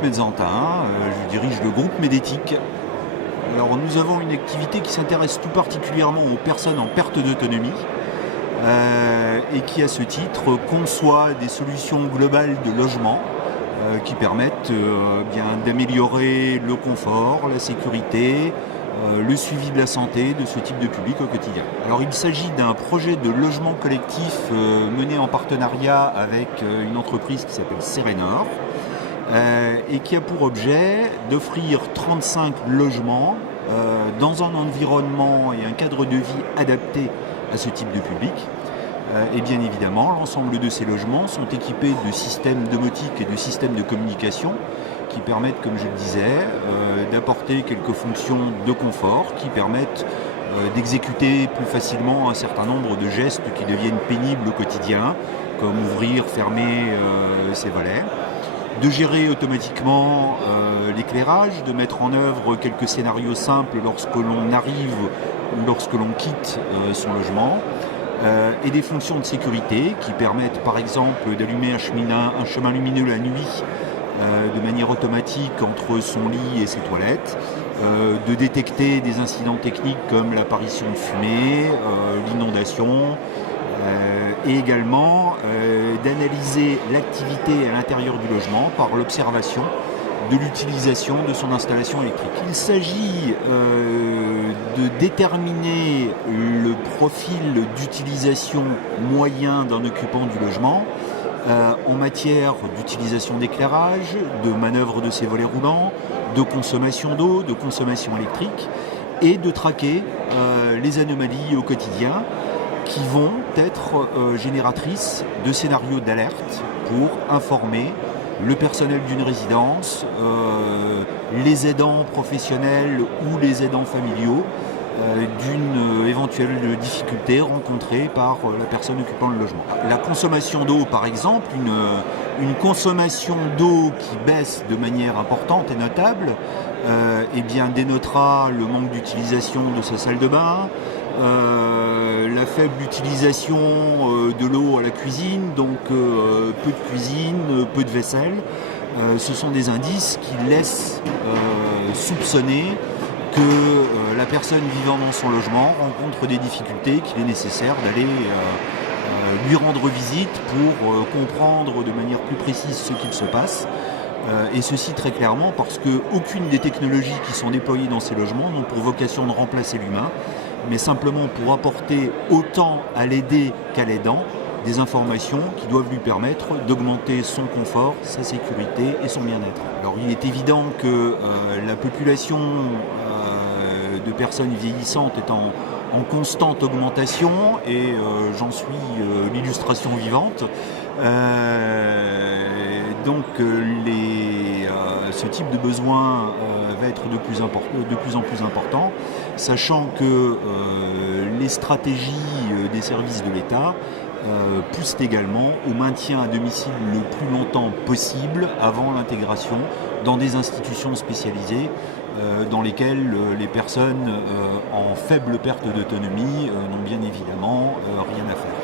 Philippe Mezzantin, je dirige le groupe Médétique. Alors nous avons une activité qui s'intéresse tout particulièrement aux personnes en perte d'autonomie et qui à ce titre conçoit des solutions globales de logement qui permettent d'améliorer le confort, la sécurité, le suivi de la santé de ce type de public au quotidien. Alors il s'agit d'un projet de logement collectif mené en partenariat avec une entreprise qui s'appelle Serenor et qui a pour objet d'offrir 35 logements dans un environnement et un cadre de vie adapté à ce type de public. Et bien évidemment, l'ensemble de ces logements sont équipés de systèmes domotiques et de systèmes de communication qui permettent, comme je le disais, d'apporter quelques fonctions de confort, qui permettent d'exécuter plus facilement un certain nombre de gestes qui deviennent pénibles au quotidien, comme ouvrir, fermer ses volets, de gérer automatiquement l'éclairage, de mettre en œuvre quelques scénarios simples lorsque l'on arrive ou lorsque l'on quitte son logement, et des fonctions de sécurité qui permettent par exemple d'allumer un chemin lumineux la nuit de manière automatique entre son lit et ses toilettes, de détecter des incidents techniques comme l'apparition de fumée, l'inondation, et également d'analyser l'activité à l'intérieur du logement par l'observation de l'utilisation de son installation électrique. Il s'agit de déterminer le profil d'utilisation moyen d'un occupant du logement en matière d'utilisation d'éclairage, de manœuvre de ses volets roulants, de consommation d'eau, de consommation électrique, et de traquer les anomalies au quotidien qui vont être génératrices de scénarios d'alerte pour informer le personnel d'une résidence, les aidants professionnels ou les aidants familiaux d'une éventuelle difficulté rencontrée par la personne occupant le logement. La consommation d'eau, par exemple, une consommation d'eau qui baisse de manière importante et notable, dénotera le manque d'utilisation de sa salle de bain, la faible utilisation de l'eau à la cuisine, donc peu de cuisine, peu de vaisselle. Ce sont des indices qui laissent soupçonner que la personne vivant dans son logement rencontre des difficultés, qu'il est nécessaire d'aller lui rendre visite pour comprendre de manière plus précise ce qu'il se passe. Et ceci très clairement parce qu'aucune des technologies qui sont déployées dans ces logements n'ont pour vocation de remplacer l'humain, mais simplement pour apporter autant à l'aidé qu'à l'aidant des informations qui doivent lui permettre d'augmenter son confort, sa sécurité et son bien-être. Alors il est évident que la population de personnes vieillissantes est en constante augmentation et j'en suis l'illustration vivante. Ce type de besoin va être de plus en plus important, sachant que les stratégies des services de l'État poussent également au maintien à domicile le plus longtemps possible avant l'intégration dans des institutions spécialisées dans lesquelles les personnes en faible perte d'autonomie n'ont bien évidemment rien à faire.